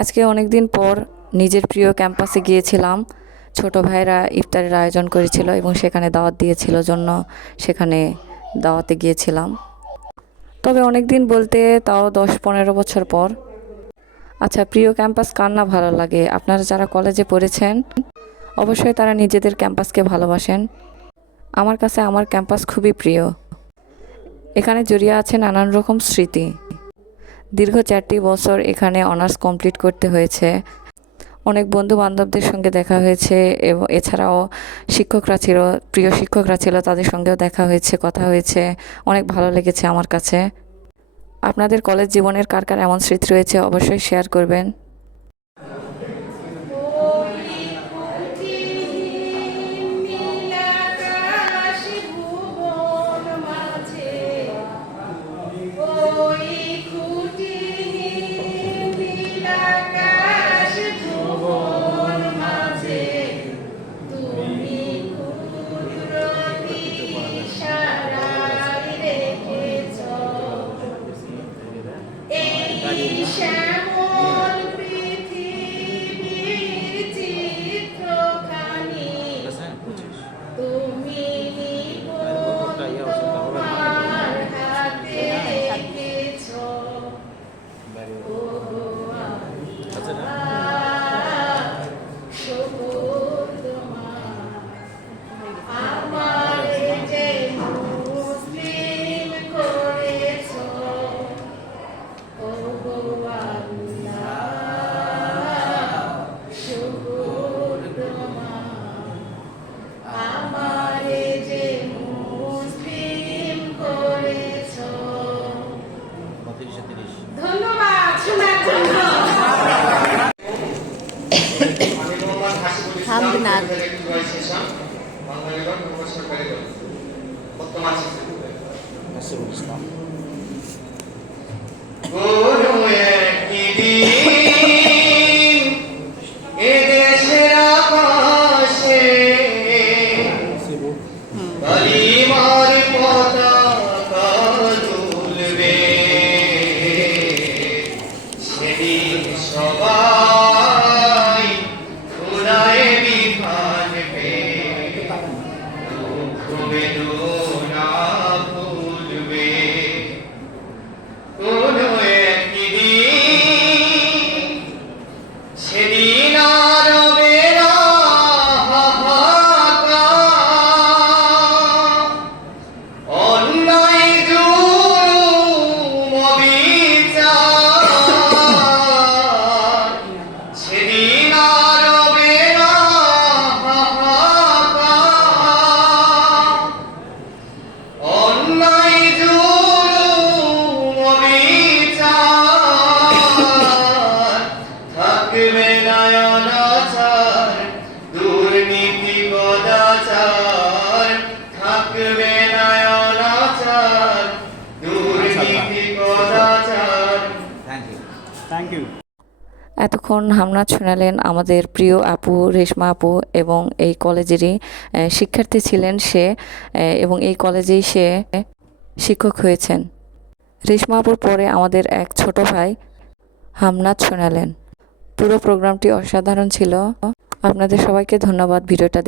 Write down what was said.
আজকে অনেক দিন পর নিজের প্রিয় ক্যাম্পাসে গিয়েছিলাম। ছোট ভাইরা ইফতারের আয়োজন করেছিল এবং সেখানে দাওয়াত দিয়েছিল জন্য সেখানে দাওয়াতে গিয়েছিলাম। তবে অনেক দিন বলতে তাও 10-15 বছর পর। আচ্ছা, প্রিয় ক্যাম্পাস কার না ভালো লাগে? আপনারা যারা কলেজে পড়েছেন অবশ্যই তারা নিজেদের ক্যাম্পাসকে ভালোবাসেন। আমার কাছে আমার ক্যাম্পাস খুবই প্রিয়। এখানে জড়িয়ে আছে নানান রকম স্মৃতি। দীর্ঘ 4টি বছর এখানে অনার্স কমপ্লিট করতে হয়েছে। অনেক বন্ধু বান্ধবদের সঙ্গে দেখা হয়েছে এবং এছাড়াও শিক্ষকরা ছিল, প্রিয় শিক্ষকরা ছিল, তাদের সঙ্গেও দেখা হয়েছে, কথা হয়েছে। অনেক ভালো লেগেছে আমার কাছে। আপনাদের কলেজ জীবনের কার কার এমন স্মৃতি রয়েছে অবশ্যই শেয়ার করবেন। শ্যামল পৃথিবীর চিত্রখানি তুমি তোমার হাতে এঁকেছ। সবুজ আমার যে মুসলিম করেছ, আমারে যে মুসলিম করেছ। ধন্যবাদ শোনার জন্য। হামদনাথ নাসিরুল ইসলাম। সবাই খুদায় বিধান পে বেদনা ভুলবে। কোনো একদিন সেদিন আর হবে না হাহাকার, অন্যায় জুলুম অবিচার, সেদিন আর হবে না হাহাকার, অন্যায় জুলুম অবিচার, থাকবে না অনাচার দুর্নীতি কদাচার, থাকবে না অনাচার দুর্নীতি কদাচার। Thank you. এতক্ষণ হামনাত শোনালেন আমাদের প্রিয় আপু রেশমা আপু, এবং এই কলেজেরই শিক্ষার্থী ছিলেন সে, এবং এই কলেজেই সে শিক্ষক হয়েছেন। রেশমা আপুর পরে আমাদের এক ছোট ভাই হামনাত শোনালেন। পুরো প্রোগ্রামটি অসাধারণ ছিল। আপনাদের সবাইকে ধন্যবাদ ভিডিওটা